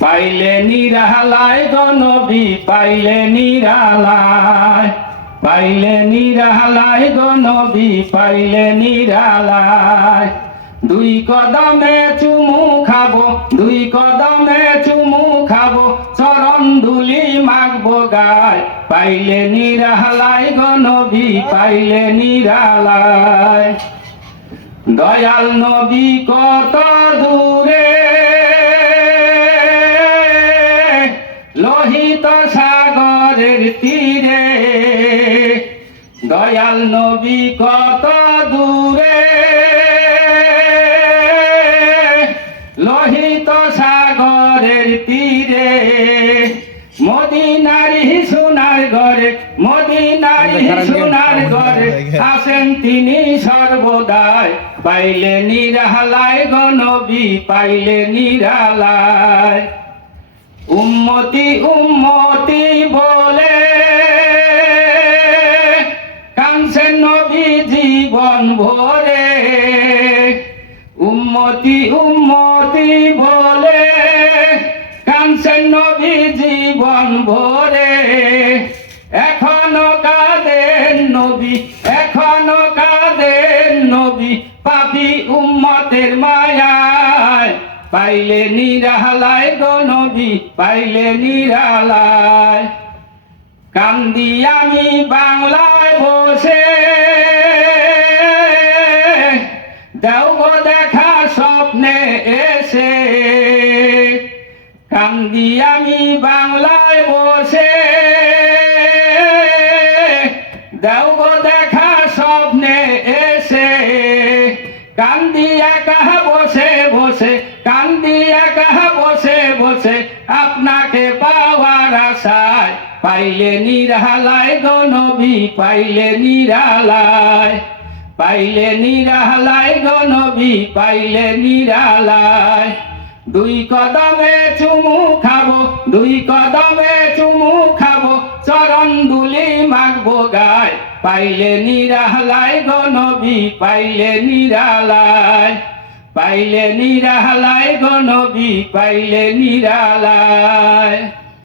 পাইলে নিরালায় গো নবী পাইলে নিরালায়, পাইলে নিরালায় গো নবী পাইলে নিরালায়। দুই কদমে চুমু খাবো, দুই কদমে চুমু খাবো, চরণ ধুলি মাখবো গায়। পাইলে নিরালায় গো নবী পাইলে নিরালায়। দয়াল নবী কত দূরে লোহিত সাগরের তীরে, দয়াল নবী কত দূরে লোহিত সাগরের তীরে। মদিনারি সোনার ঘরে, মদিনারি সোনার ঘরে আসেন তিনি সর্বদাই। পাইলে নিরালায় গো নবী পাইলে নিরালায়। উম্মতি উম্মতি বলে কাঁদছেন নবী জীবন ভরে, উম্মতি উম্মতি বলে কাঁদছেন নবী জীবন ভরে। এখনো কাঁদেন নবী, এখনো কাঁদেন নবী পাপী উম্মতের মায়ায়। পাইলে নিরালায় গো নবী পাইলে নিরালায়। কান্দি আমি বাংলায় বসে দেও গো দেখা স্বপ্নে এসে, কান্দি আমি বাংলায় বসে দেও গো দেখা স্বপ্নে এসে। কান্দি একা বসে বসে, কান্দি একা বসে বসে আপনাকে পাওয়ার আশায়। পাইলে নিরালায় গো নবী পাইলে নিরালায়, পাইলে নিরালায় গো নবী পাইলে নিরালায়। দুই কদমে চুমু খাবো, দুই কদমে চুমু খাবো, চরণ ধুলি মাখবো গায়। পাইলে নিরালায় গো নবী পাইলে নিরালায়, পাইলে নিরালায় গো নবী পাইলে নিরালায়।